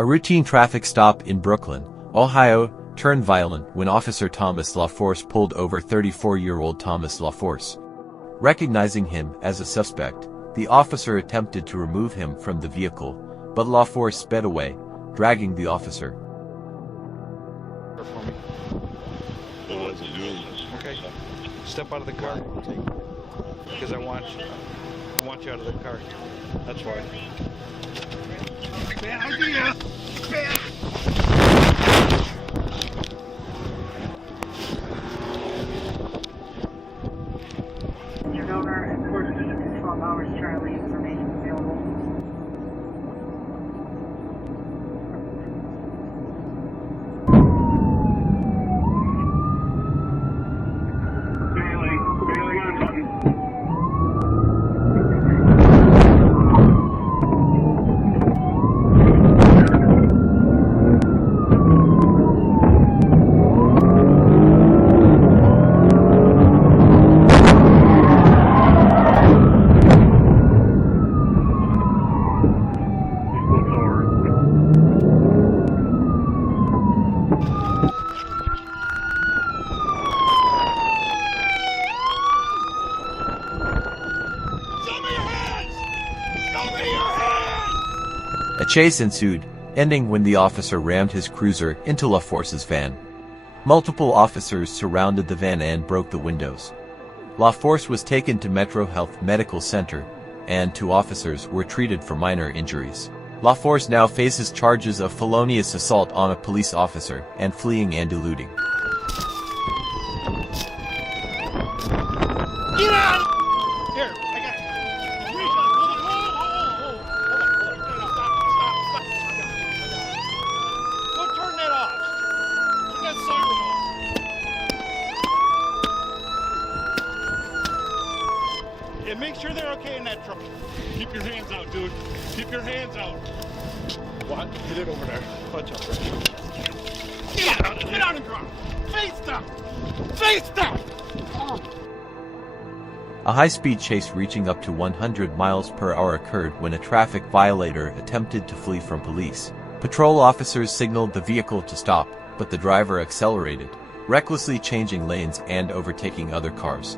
A routine traffic stop in Brooklyn, Ohio, turned violent when Officer Thomas LaForce pulled over 34-year-old Thomas LaForce. Recognizing him as a suspect, the officer attempted to remove him from the vehicle, but LaForce sped away, dragging the officer. Okay, step out of the car, because I want you out of the car. That's why. Bad idea. Bad. Your donor and quarter to 12 hours Charlie information available. A chase ensued, ending when the officer rammed his cruiser into LaForce's van. Multiple officers surrounded the van and broke the windows. LaForce was taken to Metro Health Medical Center, and 2 officers were treated for minor injuries. LaForce now faces charges of felonious assault on a police officer and fleeing and eluding. Get out! Here, I got it. Hold on. Stop. Go turn that off. Turn that siren off. Yeah, make sure they're okay in that truck. Keep your hands out, dude. Keep your hands out. What? Get it over there. Watch out, right? Get out and drop. Face down. A high-speed chase reaching up to 100 miles per hour occurred when a traffic violator attempted to flee from police. Patrol officers signaled the vehicle to stop, but the driver accelerated, recklessly changing lanes and overtaking other cars.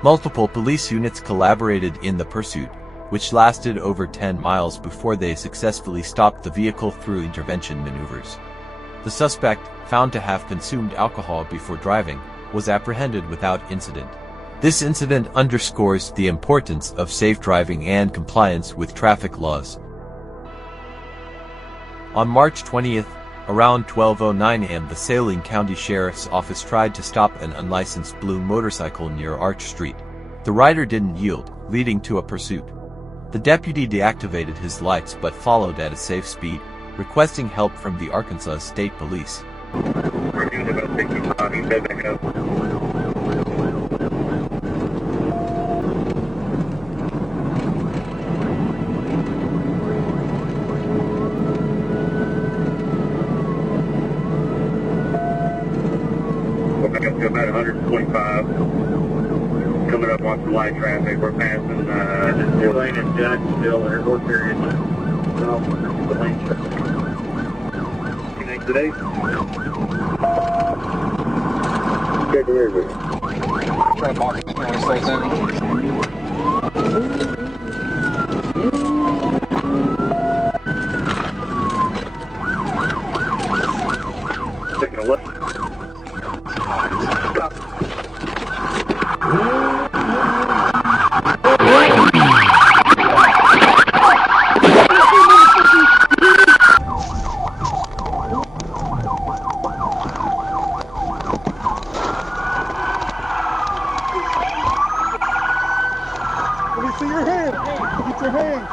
Multiple police units collaborated in the pursuit, which lasted over 10 miles before they successfully stopped the vehicle through intervention maneuvers. The suspect, found to have consumed alcohol before driving, was apprehended without incident. This incident underscores the importance of safe driving and compliance with traffic laws. On March 20th, around 12:09 a.m., the Saline County Sheriff's Office tried to stop an unlicensed blue motorcycle near Arch Street. The rider didn't yield, leading to a pursuit. The deputy deactivated his lights but followed at a safe speed, requesting help from the Arkansas State Police. We're doing about 65, you said back up. We're back up to about 125. Coming up on some light traffic. We're passing this lane in Jacksonville, airport period. Well, the lane traffic. Anything today? Check the river. Try to box Taking a look. Stop. Let me see your hand. Get your hand.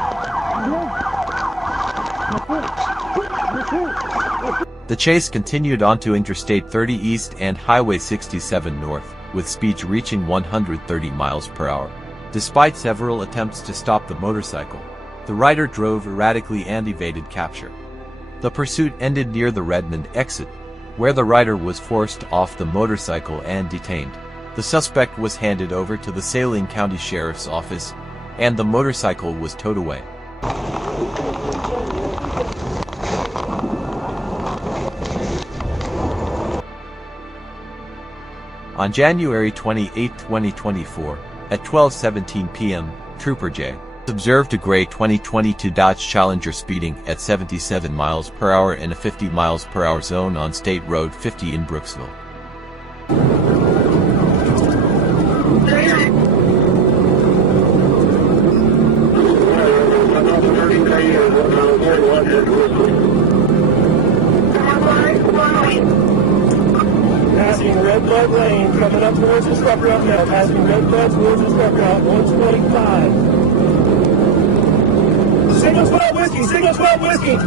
The chase continued onto Interstate 30 East and Highway 67 North, with speeds reaching 130 miles per hour. Despite several attempts to stop the motorcycle, the rider drove erratically and evaded capture. The pursuit ended near the Redmond exit, where the rider was forced off the motorcycle and detained. The suspect was handed over to the Saline County Sheriff's Office, and the motorcycle was towed away. On January 28, 2024, at 12:17 p.m., Trooper J. observed a gray 2022 Dodge Challenger speeding at 77 miles per hour in a 50 miles per hour zone on State Road 50 in Brooksville. Passing red light lane, coming up towards the truck route now. Passing red light towards the truck route, 125. Signal 12 whiskey, signal 12 whiskey.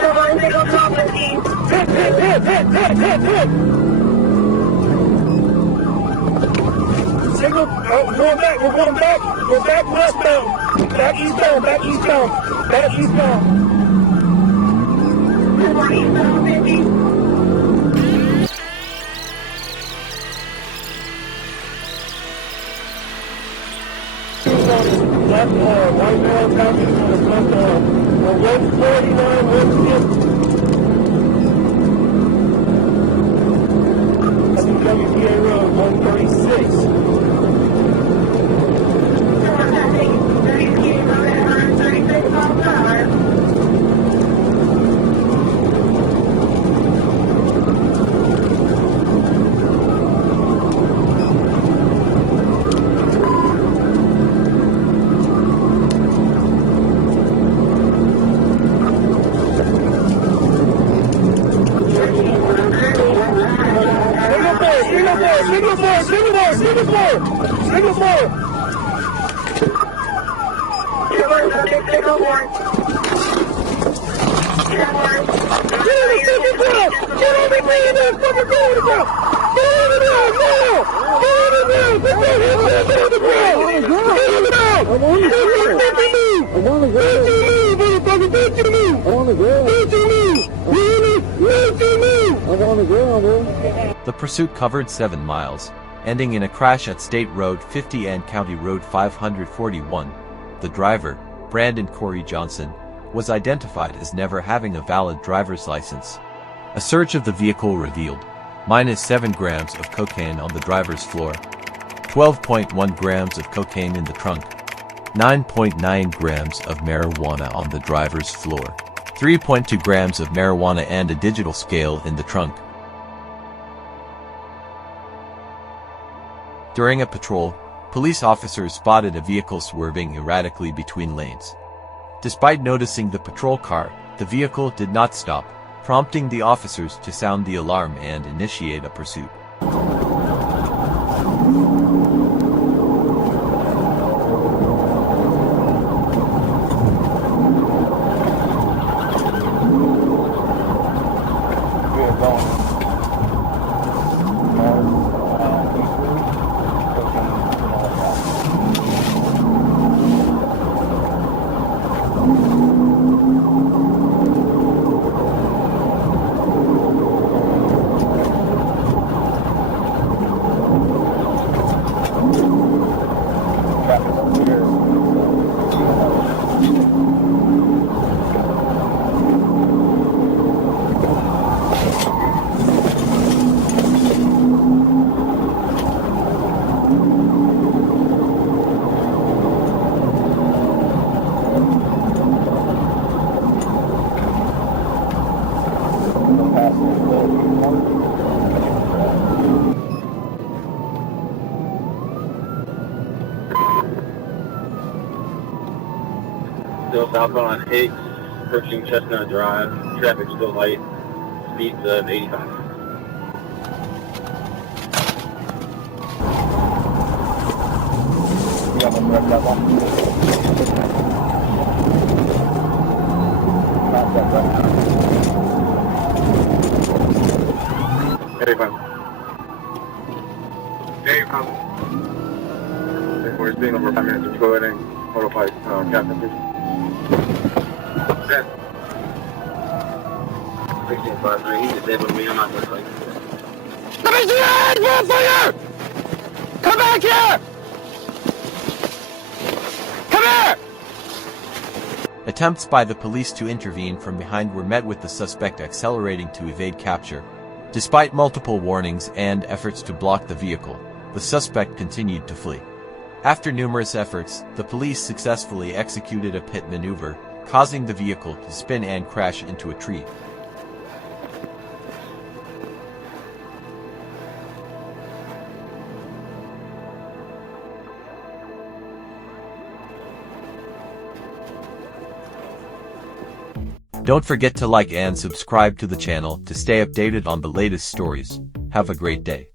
Come on, signal 12 whiskey. Hit. Signal, oh, going back, we're going back. We're back westbound. Back eastbound. Come on, eastbound 50. Left arm, right arm, counting on his left arm. We're 149, 150. WPA Road, 136. Come on, passing 30 road at 136 miles per hour. Signal 4. Come on, subject signal 4. Come on. Get on the ground! Fucking go on the ground! Get on the ground now! Get on the ground! Get on the ground! I'm on the ground! I'm on the ground! Motherfucker, don't you move! I'm on the ground! Don't you move! Really? Don't you move! I'm on the ground, bro. The pursuit covered 7 miles, ending in a crash at State Road 50 and County Road 541. The driver, Brandon Corey Johnson, was identified as never having a valid driver's license. A search of the vehicle revealed -7 grams of cocaine on the driver's floor, 12.1 grams of cocaine in the trunk, 9.9 grams of marijuana on the driver's floor, 3.2 grams of marijuana and a digital scale in the trunk. During a patrol, police officers spotted a vehicle swerving erratically between lanes. Despite noticing the patrol car, the vehicle did not stop, prompting the officers to sound the alarm and initiate a pursuit. Still southbound on Hicks, approaching Chestnut Drive. Traffic still light. Speeds of 85. We're being over 5 minutes. Go ahead and notify Captain, please. 1653, he's disabled me. I'm not going to fight. Come into your head, motherfucker! Come back here! Come here! Attempts by the police to intervene from behind were met with the suspect accelerating to evade capture. Despite multiple warnings and efforts to block the vehicle, the suspect continued to flee. After numerous efforts, the police successfully executed a pit maneuver, causing the vehicle to spin and crash into a tree. Don't forget to like and subscribe to the channel to stay updated on the latest stories. Have a great day.